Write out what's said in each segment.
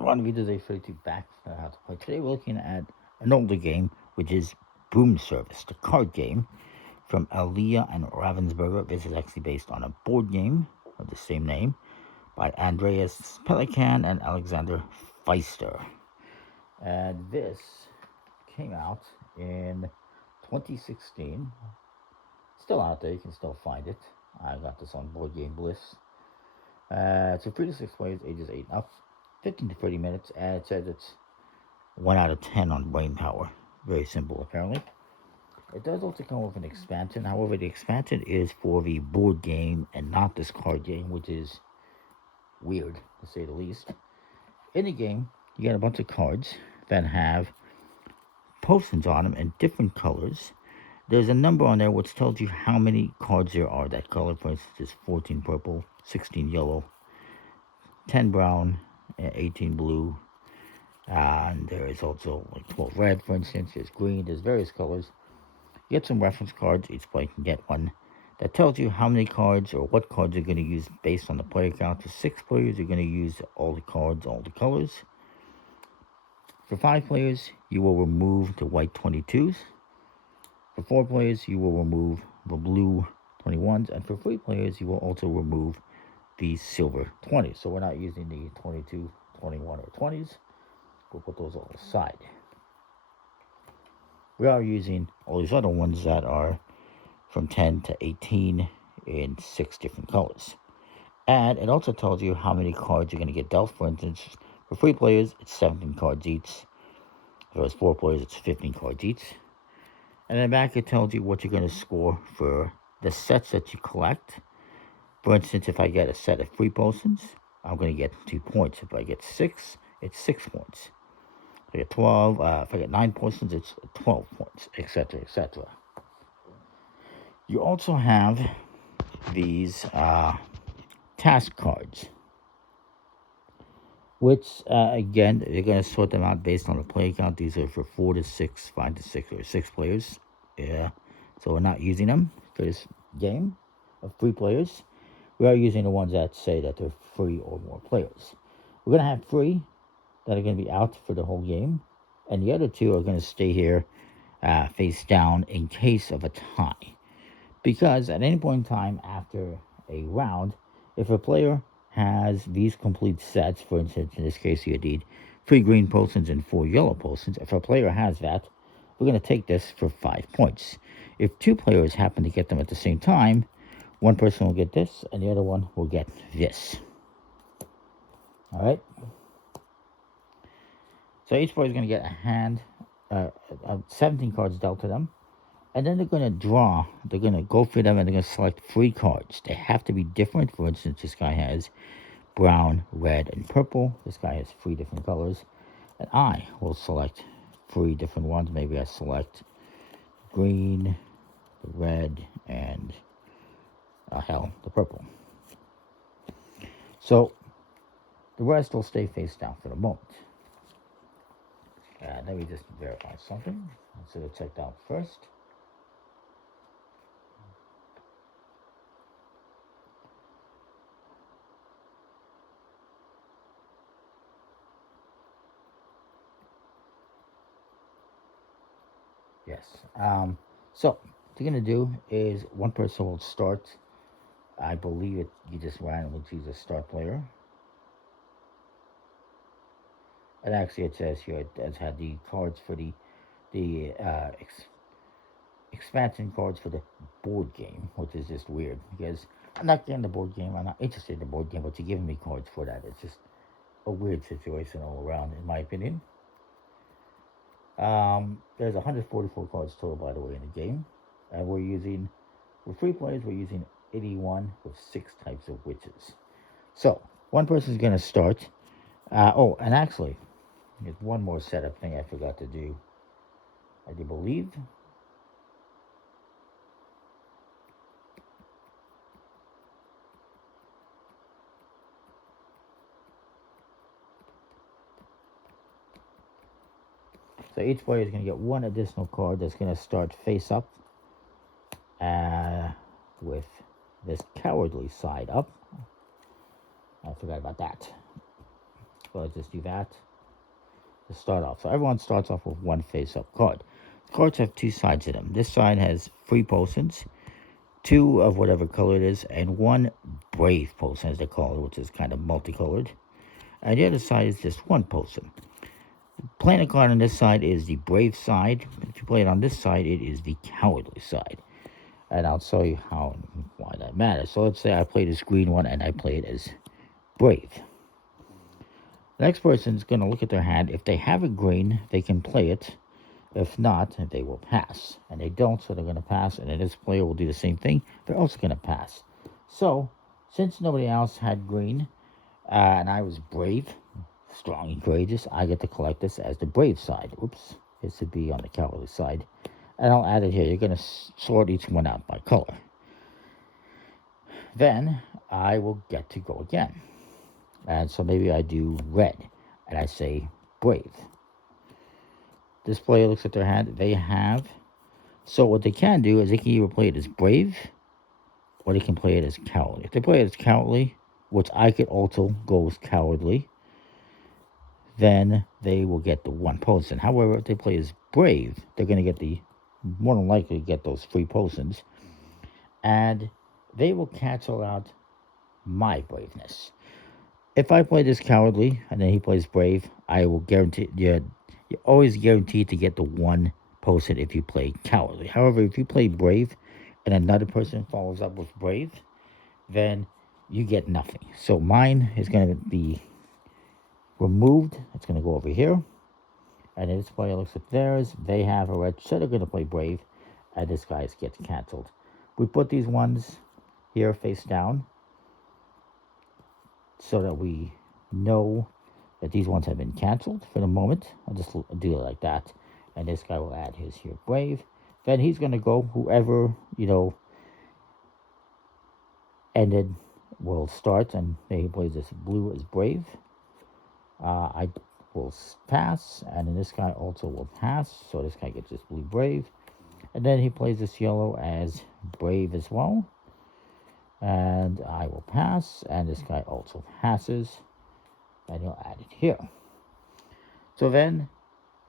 One video today for you back how to play. Today we're looking at an older game, which is Broom Service, the card game from Alberta and Ravensburger. This is actually based on a board game of the same name by Andreas Pelikan and Alexander Feister. And this came out in 2016. Still out there, you can still find it. I got this on Board Game Bliss. It's a 3 to 6 players, ages 8 and up, 15 to 30 minutes, and it says it's 1 out of 10 on brain power. Very simple, apparently. It does also come with an expansion. However, the expansion is for the board game and not this card game, which is weird, to say the least. In the game, you get a bunch of cards that have potions on them in different colors. There's a number on there which tells you how many cards there are. That color, for instance, is 14 purple, 16 yellow, 10 brown, 18 blue, and there is also like 12 red, for instance. There's green, there's various colors. You get some reference cards. Each player can get one that tells you how many cards or what cards you're going to use based on the player count. For 6 players, you're going to use all the cards, all the colors. For 5 players, you will remove the white 22s. For 4 players, you will remove the blue 21s. And for 3 players, you will also remove the silver 20s. So we're not using the 22, 21, or 20s. We'll put those all aside. We are using all these other ones that are from 10 to 18 in 6 different colors. And it also tells you how many cards you're going to get dealt. For instance, for 3 players, it's 17 cards each. For 4 players, it's 15 cards each. And in the back, it tells you what you're going to score for the sets that you collect. For instance, if I get a set of 3 potions, I'm going to get 2 points. If I get 6, it's 6 points. If I get 12, if I get 9 potions, it's 12 points, etc., etc. You also have these task cards, which, again, you're going to sort them out based on the player count. These are for 4 to 6, 5 to 6, or 6 players. Yeah, so we're not using them for this game of 3 players. We are using the ones that say that they're 3 or more players. We're going to have 3 that are going to be out for the whole game, and the other 2 are going to stay here face down in case of a tie. Because at any point in time after a round, if a player has these complete sets, for instance, in this case, you need 3 green potions and 4 yellow potions. If a player has that, we're going to take this for 5 points. If 2 players happen to get them at the same time, one person will get this, and the other one will get this. All right? So each player is going to get a hand, 17 cards dealt to them. And then they're going to draw. They're going to go through them, and they're going to select 3 cards. They have to be different. For instance, this guy has brown, red, and purple. This guy has 3 different colors. And I will select 3 different ones. Maybe I select green, red, and the purple. So the rest will stay face down for the moment. Let me just verify something. Let's get it checked out first. Yes. So what you're going to do is one person will start. I believe you just randomly choose a start player. And actually it says here it does have the cards for the expansion cards for the board game, which is just weird because I'm not getting the board game. I'm not interested in the board game, but you're giving me cards for that. It's just a weird situation all around, in my opinion. There's 144 cards total, by the way, in the game. And for 3 players, we're using 81 with 6 types of witches. So, one person's going to start. And actually, there's one more setup thing I forgot to do. I do believe. So each player is going to get 1 additional card that's going to start face up with this cowardly side up. I forgot about that. So let's just do that to start off. So everyone starts off with one face-up card. The cards have two sides to them. This side has 3 potions, 2 of whatever color it is, and 1 brave potion, as they call it, which is kind of multicolored. And the other side is just 1 potion. Playing a card on this side is the brave side. If you play it on this side, it is the cowardly side. And I'll show you how and why that matters. So let's say I play this green one and I play it as brave. The next person is going to look at their hand. If they have a green, they can play it. If not, they will pass. And they don't, so they're going to pass. And then this player will do the same thing. They're also going to pass. So, since nobody else had green, and I was brave, strong and courageous, I get to collect this as the brave side. Oops, this would be on the cowardly side. And I'll add it here. You're going to sort each one out by color. Then I will get to go again. And so maybe I do red, and I say brave. This player looks at their hand. They have... So what they can do is they can either play it as brave, or they can play it as cowardly. If they play it as cowardly, which I could also go as cowardly, then they will get the 1 potion. However, if they play as brave, they're going to get more than likely get those 3 potions. And they will cancel out my braveness. If I play this cowardly, and then he plays brave, I will guarantee... You're always guaranteed to get the 1 potion if you play cowardly. However, if you play brave, and another person follows up with brave, then you get nothing. So mine is going to be removed. It's going to go over here. And this player looks at theirs. They have a red, so they're going to play brave. And this guy gets cancelled. We put these ones here face down, so that we know that these ones have been cancelled for the moment. I'll just do it like that. And this guy will add his here brave. Then he's going to go, whoever, ended will start, and then he plays this blue as brave. I will pass, and then this guy also will pass, so this guy gets this blue brave. And then he plays this yellow as brave as well. And I will pass, and this guy also passes, and he'll add it here. So then,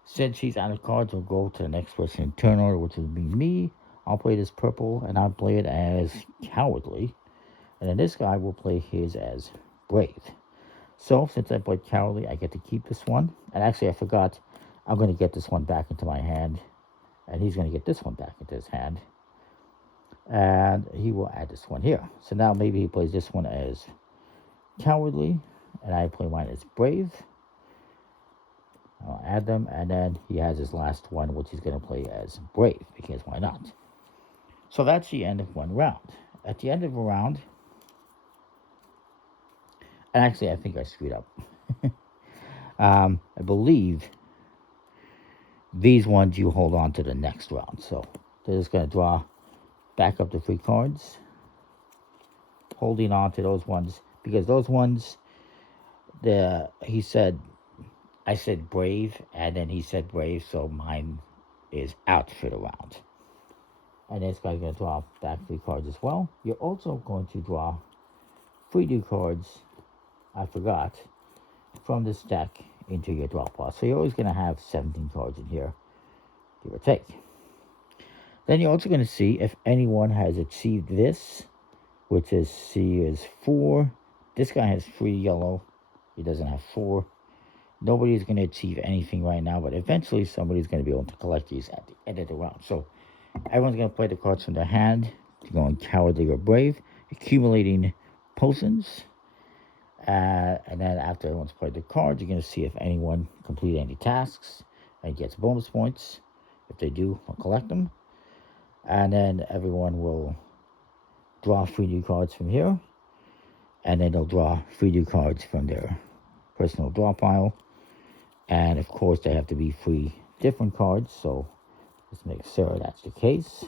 since he's out of cards, we'll go to the next person in turn order, which will be me. I'll play this purple, and I'll play it as cowardly. And then this guy will play his as brave. So, since I played cowardly, I get to keep this one. And actually, I forgot, I'm going to get this one back into my hand. And he's going to get this one back into his hand. And he will add this one here. So now maybe he plays this one as cowardly. And I play mine as brave. I'll add them. And then he has his last one, which he's going to play as brave. Because why not? So that's the end of one round. At the end of a round... And actually, I think I screwed up. I believe these ones you hold on to the next round. So they're just going to draw back up the 3 cards, holding on to those ones, because those ones, I said brave, and then he said brave, so mine is out for the round. And this guy's going to draw back 3 cards as well. You're also going to draw 3 new cards, I forgot, from this deck into your draw pot. So you're always going to have 17 cards in here, give or take. Then you're also going to see if anyone has achieved this, which is C is 4. This guy has 3 yellow. He doesn't have 4. Nobody's going to achieve anything right now, but eventually somebody's going to be able to collect these at the end of the round. So everyone's going to play the cards from their hand, going cowardly or brave, accumulating potions. And then after everyone's played their cards, you're going to see if anyone completed any tasks and gets bonus points. If they do, I'll collect them. And then everyone will draw 3 new cards from here. And then they'll draw 3 new cards from their personal draw pile. And of course, they have to be 3 different cards. So let's make sure that's the case.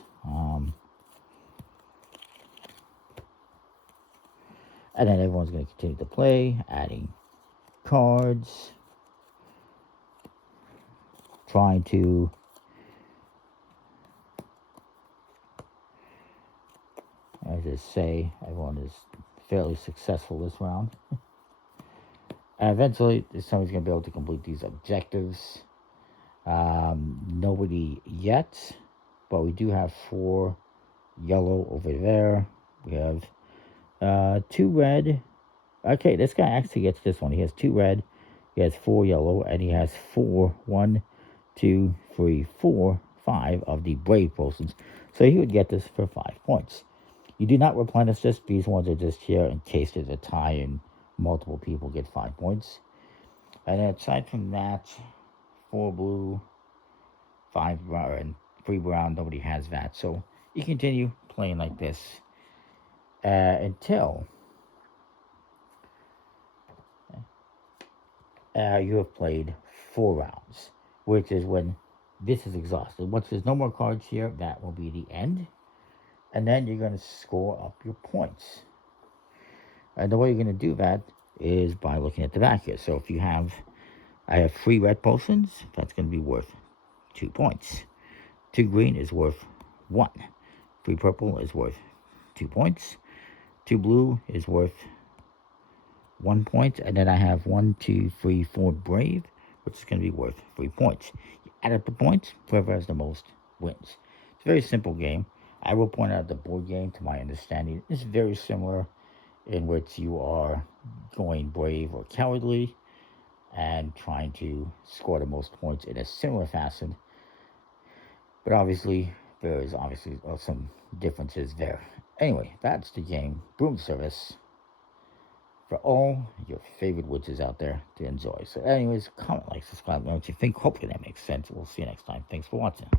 And then everyone's going to continue to play, adding cards, trying to as I say, everyone is fairly successful this round. Eventually, somebody's going to be able to complete these objectives. Nobody yet, but we do have 4 yellow over there. We have 2 red. Okay, this guy actually gets this one. He has 2 red, he has 4 yellow, and he has 4, 1, 2, 3, 4, 5 of the brave potions. So he would get this for 5 points. You do not replenish this. These ones are just here in case there's a tie and multiple people get 5 points. And then aside from that, 4 blue, 5 brown, and 3 brown. Nobody has that. So you continue playing like this until you have played 4 rounds, which is when this is exhausted. Once there's no more cards here, that will be the end. And then you're going to score up your points. And the way you're going to do that is by looking at the back here. So if you have, I have 3 red potions, that's going to be worth 2 points. 2 green is worth 1. 3 purple is worth 2 points. 2 blue is worth 1 point. And then I have 1, 2, 3, 4 brave, which is going to be worth 3 points. You add up the points, whoever has the most wins. It's a very simple game. I will point out the board game, to my understanding, is very similar, in which you are going brave or cowardly and trying to score the most points in a similar fashion. But obviously, there is some differences there. Anyway, that's the game, Broom Service, for all your favorite witches out there to enjoy. So anyways, comment, like, subscribe, let me know what you think. Hopefully that makes sense. We'll see you next time. Thanks for watching.